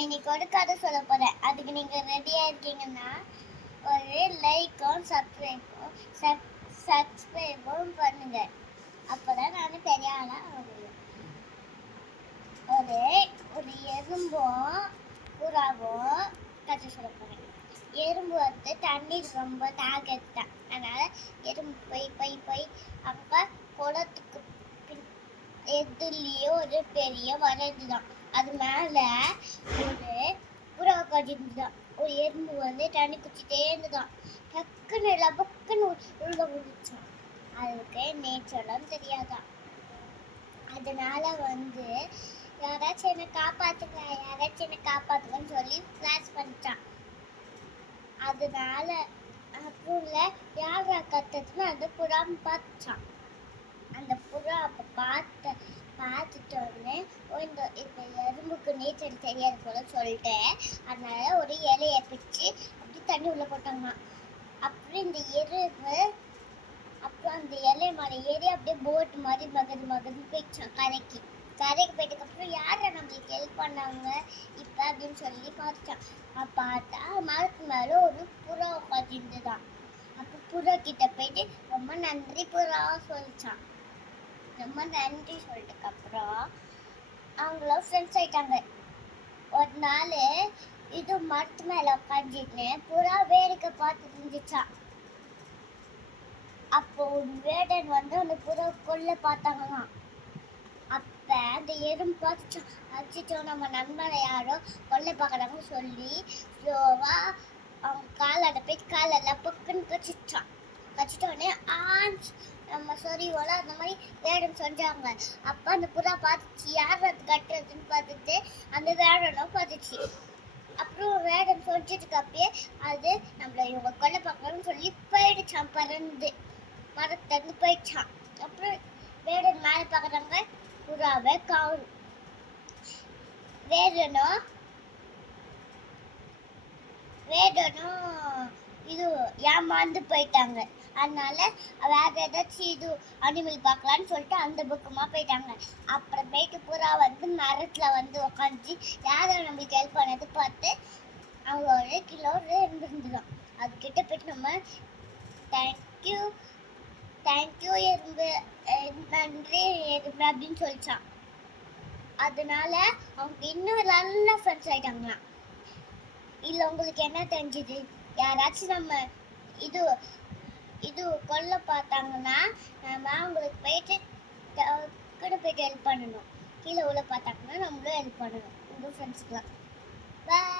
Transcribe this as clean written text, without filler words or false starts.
நான் இன்னைக்கு ஒரு கதை சொல்ல போறேன். அதுக்கு நீங்க ரெடியா இருக்கீங்கன்னா ஒரு லைக்கும் சப்ஸ்கிரைபும் பண்ணுங்க. அப்பதான் நானும் பெரிய ஆளா ஆக முடியும். ஒரு ஒரு எறும்பும் புறாவும் கதை சொல்ல போறேன். எறும்பு வந்து தண்ணீர் ரொம்ப தாகத்தான். அதனால எறும்பு போய் அங்க குளத்துக்கு எதுலயோ ஒரு பெரிய வரதுதான். அது மேல ஒரு புறா உட்காந்துருந்துதான். ஒரு எறும்பு வந்து தண்ணி குச்சிட்டே இருந்துதான். டக்குன்னு லபக்குன்னு உள்ள விழுந்துச்சான். அதுக்கு நேச்சர்லாம் தெரியாதான். அதனால வந்து யாராச்சும் என்ன காப்பாத்துங்கன்னு சொல்லி பிளாஸ் பண்ணிச்சான். அதனால அப்புறம் யாரா கத்துன்னு அந்த புறா பார்த்துச்சான். அந்த புறா அப்ப பார்த்துட்ட உடனே இந்த எறும்புக்கு நீச்சல் தெரியாது போல சொல்லிட்டு அதனால ஒரு இலைய பிச்சு அப்படி தண்ணி உள்ள போட்டாங்க. அப்புறம் இந்த எறும்பு அப்புறம் அந்த இலைய மாதிரி ஏறி அப்படியே போட் மாதிரி மகது போயிடுச்சான் கரைக்கு போயிட்டதுக்கு அப்புறம் யார நம்மளுக்கு ஹெல்ப் பண்ணாங்க இப்ப அப்படின்னு சொல்லி பார்த்துட்டான். பார்த்தா மரத்து மேல ஒரு புறா உட்காந்துருந்துதான். அப்ப புறா கிட்ட போயிட்டு ரொம்ப நன்றி புறா சொல்லிச்சான். ரொம்ப நன்றி சொல்லிட்டுக்கு அப்புறம் அவங்களும் ஃப்ரெண்ட்ஸ் ஆயிட்டாங்க. ஒரு நாள் இது மரத்து மேல உட்காந்துட்டு புறா வேடிக்கை பார்த்துட்டு இருந்துச்சா. அப்போ ஒரு வேடன் வந்து அந்த புறா கொல்ல பார்த்தாங்களாம். அப்ப அந்த எறும்பு பார்த்துச்சா, அடிச்சிட்டோ நம்ம நண்பனை யாரோ கொல்ல பார்க்கறாங்கன்னு சொல்லி ஸ்லோவா அவங்க காலாட போய் காலெல்லாம் பக்குன்னு கச்சிட்ட உடனே நம்ம சொறிவோல அந்த மாதிரி வேடம் செஞ்சாங்க. அப்ப அந்த புறா பார்த்துச்சு யார் அது கட்டுறதுன்னு பார்த்துட்டு அந்த வேடனும் பார்த்துச்சு. அப்புறம் வேடம் சொல்லிட்டு அப்பயே அது நம்மள இவங்க கொல்ல பார்க்கணும்னு சொல்லி போயிடுச்சான். பறந்து மரத்திலிருந்து போயிடுச்சான். அப்புறம் வேடன் மேலே பார்க்குறாங்க புறாவை காணும். வேடனும் இது ஏமாந்து போயிட்டாங்க. அதனால வேற ஏதாச்சும் இது அனிமல் பார்க்கலான்னு சொல்லிட்டு அந்த பக்கமா போயிட்டாங்க. அப்புறமேட்டு புறா வந்து மரத்துல வந்து உட்காந்து யாரை நம்மளுக்கு ஹெல்ப் பண்ணது பார்த்து அவங்களோட கிலோ இருந்துதான். அது கிட்ட போயிட்டு நம்ம தேங்க்யூ எறும்பு நன்றி எறும்பு அப்படின்னு சொல்லிச்சான். அதனால அவங்க இன்னும் நல்ல ஃப்ரெண்ட்ஸ் ஆயிட்டாங்களாம். இல்ல உங்களுக்கு என்ன தெரிஞ்சது? யாராச்சும் நம்ம இது கொல்ல பார்த்தாங்கன்னா நம்ம அவங்களுக்கு போயிட்டு ஹெல்ப் பண்ணணும். கீழே உள்ள பார்த்தாங்கன்னா நம்மளும் ஹெல்ப் பண்ணணும் உங்க ஃப்ரெண்ட்ஸ்க்குலாம். பாய்.